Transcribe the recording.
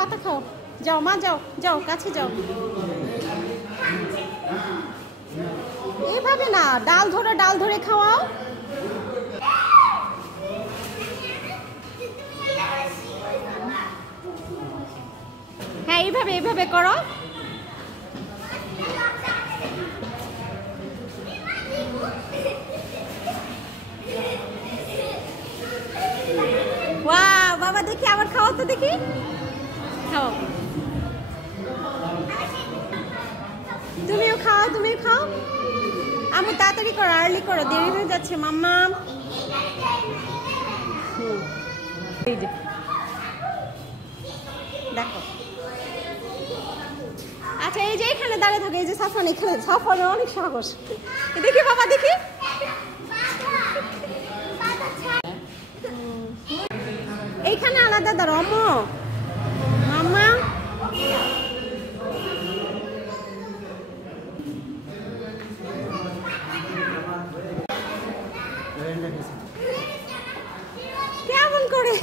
পাতা খাও যাও মা যাও যাও কাছে যাও এইভাবে না ডাল ধরে খাওয়াও হ্যাঁ এইভাবে করো ওয়াও বাবা দেখি আবার খাও তো দেখি খাও তুমিও খাও আমি তাড়াতাড়ি করো আর্লি করো দেরি হয়ে যাচ্ছে মাম্মা এই যে দেখো আচ্ছা এই যে এখানে দাঁড়িয়ে থাকে এই যে সাফান এখানে সাফানের অনেক সাহস দেখি বাবা দেখি এইখানে আলাদা দাঁড়ো মাম্মা কেমন করে